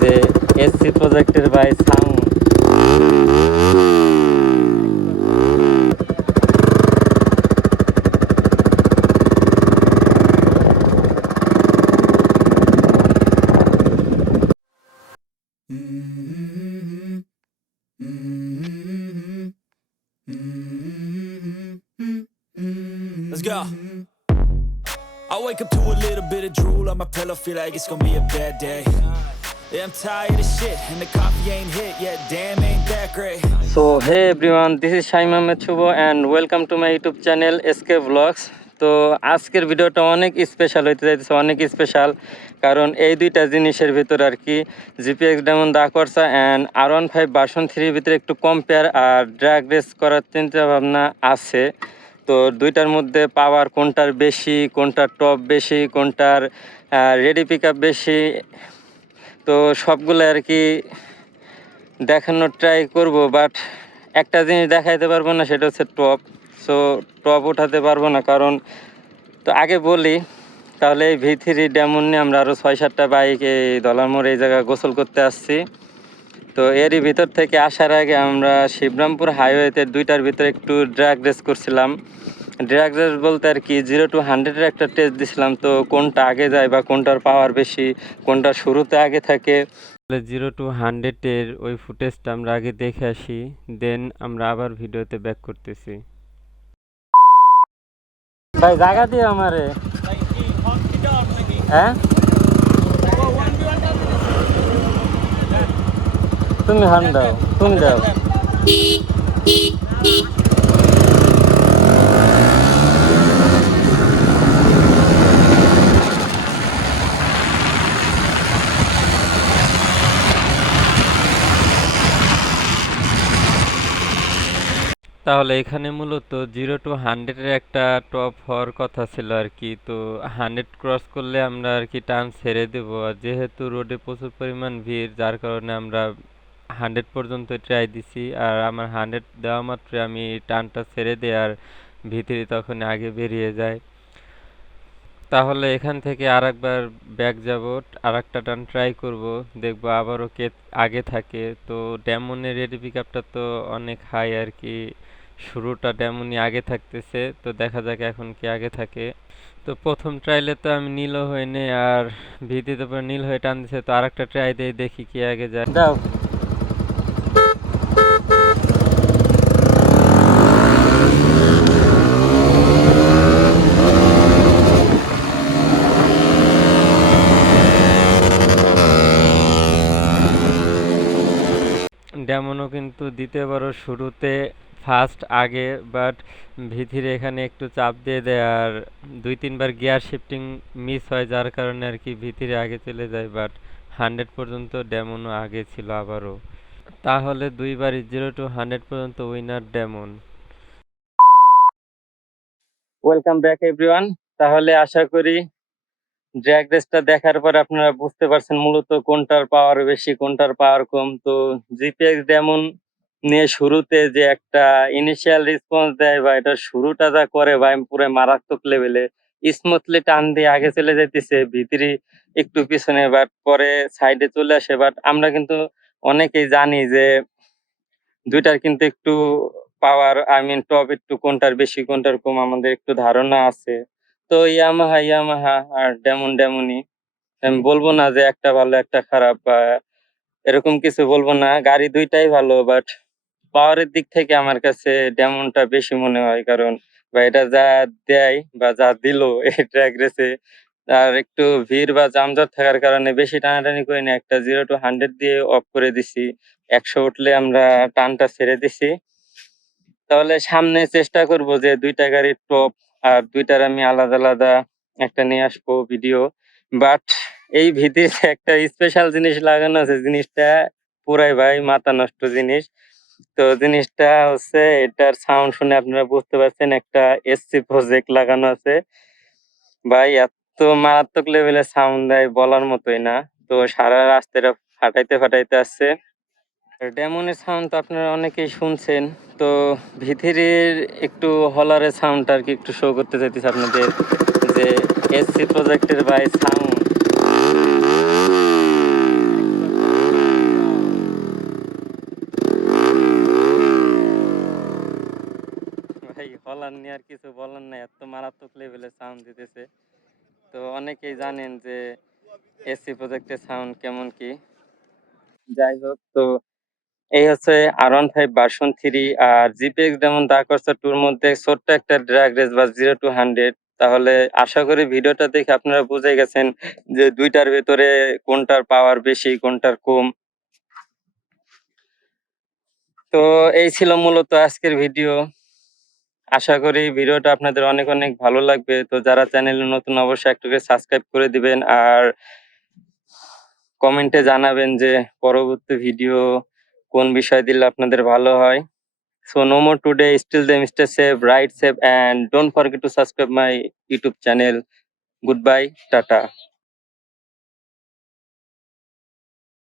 যে এসসি প্রজেক্টের ভাই sound Let's go. I wake up to a little bit of drool on my pillow, feel like it's gonna be a bad day. Yeah, I'm tired of shit, and the coffee ain't hit yet. Damn, ain't that great. So hey everyone, this is Shaim Ahmed Shubho and welcome to my YouTube channel SK Vlogs. তো আজকের ভিডিওটা অনেক special হইতে যাইতেছে, অনেক special কারণ এই দুইটা জিনিসের ভিতর আর কি জিপিএক্স ডায়মন্ড দা করসা অ্যান্ড R15 ভার্সন 3 ভিতরে একটু কম্পেয়ার আর ড্র্যাগ রেস করার চিন্তা ভাবনা আছে। তো দুইটার মধ্যে পাওয়ার কোনটার বেশি, কোনটার টপ বেশি, কোনটার রেডি পিক আপ বেশি, তো সবগুলো আর কি দেখানোর ট্রাই করব। বাট একটা জিনিস দেখাইতে পারবো না, সেটা হচ্ছে টপ। সো টপ উঠাতে পারবো না কারণ, তো আগে বলি তাহলে এই V3 ডেমন নিয়ে আমরা আরও 6-7টা বাইক এই দলামোড় এই জায়গায় গোসল করতে আসছি। তো এরই ভিতর থেকে আসার আগে আমরা শিবরামপুর হাইওয়েতে দুইটার ভিতরে একটু ড্র্যাগ রেস করছিলাম। ড্র্যাগ রেস বলতে আর কি 0 to 100-এর একটা টেস্ট দিছিলাম, তো কোনটা আগে যায় বা কোনটার পাওয়ার বেশি, কোনটা শুরুতে আগে থাকে। 0 to 100-এর ওই ফুটেজটা আমরা আগে দেখে আসি, দেন আমরা আবার ভিডিওতে ব্যাক করতেছি। ভাই জায়গা দিয়ে আমারে, হ্যাঁ তুমি হান দাও, তুমি দাও। তাহলে এখানে মূলত 0 to 100-এর একটা টপ হওয়ার কথা ছিল আর কি। তো 100 ক্রস করলে আমরা আর কি টান ছেড়ে দেব, আর যেহেতু রোডে প্রচুর পরিমাণ ভিড় যার কারণে আমরা 100 পর্যন্ত ট্রাই দিছি। আর আমার 100 দেওয়া মাত্র আমি টানটা ছেড়ে দিই আর ভিতরে তখন আগে বেরিয়ে যায়। তাহলে এখান থেকে আরেকবার ব্যাক যাব, আরেকটা টান ট্রাই করব, দেখব আবারও কে আগে থাকে। তো ডেমনের রেডি পিক আপটা তো অনেক হাই আর কি, শুরুটা ডেমনই আগে থাকতেছে। তো দেখা যাক এখন কে আগে থাকে। তো প্রথম ট্রাইলে তো আমি নীল হয়ে নেই আর ভিডিওতে পরে নীল হয়ে টান দিছে। তো আরেকটা ট্রাই দিয়ে দেখি কে আগে যায়। দাও ডেমনও কিন্তু দিতে পারো শুরুতে ফার্স্ট আগে, বাট ভিথির এখানে একটু চাপ দিয়ে দেয় আর 2-3 বার গিয়ার শিফটিং মিস হয় যার কারণে আর কি ভিথিরে আগে চলে যায়। বাট 100 পর্যন্ত ডেমনও আগে ছিল আবারও। তাহলে 2বারই 0 to 100 পর্যন্ত উইনার ডেমন। Welcome back everyone. তাহলে আশা করি ড্র্যাগ রেসটা দেখার পর আপনারা বুঝতে পারছেন মূলত কোনটার পাওয়ার বেশি, কোনটার পাওয়ার কম। তো জিপিএক্স ডেমন নিয়ে শুরুতে যে একটা ইনিশিয়াল রেসপন্স দেয় বা এটা শুরুটা যা করে ভাই পুরো মারাত্মক লেভেলে, স্মুথলি টান দিয়ে আগে চলে যাইতেছে, ভিতরি একটু পিছনে বাট পরে সাইডে চলে আসে। বাট আমরা কিন্তু অনেকেই জানি যে দুইটার কিন্তু একটু পাওয়ার, আই মিন টপ একটু কোনটার বেশি কোনটার কম আমাদের একটু ধারণা আছে। তো ইয়ামাহা ইয়ামাহা আর ডেমন ডেমনই। আমি বলবো না যে একটা ভালো একটা খারাপ বা এরকম কিছু বলবো না, গাড়ি দুইটাই ভালো। বাট পাওয়ারের দিক থেকে আমার কাছে ডেমনটা বেশি মনে হয়, কারণ বা এটা যা দেয় বা যা দিল এই ট্র্যাক রেসে, আর একটু ভিড় বা যানজট থাকার কারণে বেশি টানাটানি করি না, একটা 0 to 100 দিয়ে অফ করে দিছি। 100 উঠলে আমরা টানটা ছেড়ে দিছি। তাহলে সামনে চেষ্টা করব যে দুইটা গাড়ির টপ আর দুইটার আমি আলাদা আলাদা একটা নিয়ে আসবো ভিডিও। বাট এই ভিডিওতে একটা স্পেশাল জিনিস লাগানো আছে, জিনিসটা পুরাই ভাই মাথা নষ্ট জিনিস। তো জিনিসটা হচ্ছে এটার সাউন্ড শুনে আপনারা বুঝতে পারছেন একটা এসসি প্রজেক্ট লাগানো আছে। ভাই এত মারাত্মক লেভেলের সাউন্ড দেয় বলার মতোই না। তো সারা রাস্তাটা ফাটাইতে ফাটাইতে আসছে। ডেমনের সাউন্ড তো আপনারা অনেকেই শুনছেন। তো ভিতরের একটু হলারের সাউন্ডটা আরকি একটু শো করতে চাইতেছি আপনাদের, যে এসসি প্রজেক্টের ভাই সাউন্ড ভাই হলার নিয়ে আর কিছু বলার নাই, এত মারাত্মক লেভেলের সাউন্ড দিতেছে। তো অনেকেই জানেন যে এসসি প্রজেক্টের সাউন্ড কেমন কি। যাই হোক, তো এই হচ্ছে R15 ভার্সন 3 আর জিপিএক্স ডেমন ডার্ক হর্স 2 এর মধ্যে ছোট্ট একটা ড্র্যাগ রেস বা 0 to 100। তাহলে আশা করি ভিডিওটা দেখে আপনারা বুঝে গেছেন যে দুইটার ভেতরে কোনটার পাওয়ার বেশি কোনটার কম। তো এই ছিল মূলত আজকের ভিডিও। আশা করি ভিডিওটা আপনাদের অনেক অনেক ভালো লাগবে। তো যারা চ্যানেলে নতুন অবশ্যই একটু করে সাবস্ক্রাইব করে দিবেন আর কমেন্টে জানাবেন যে পরবর্তী ভিডিও কোন বিষয় দিলে আপনাদের ভালো হয়। So no more today. Still them stay safe, ride safe, and don't forget to subscribe my YouTube channel. Goodbye, Tata.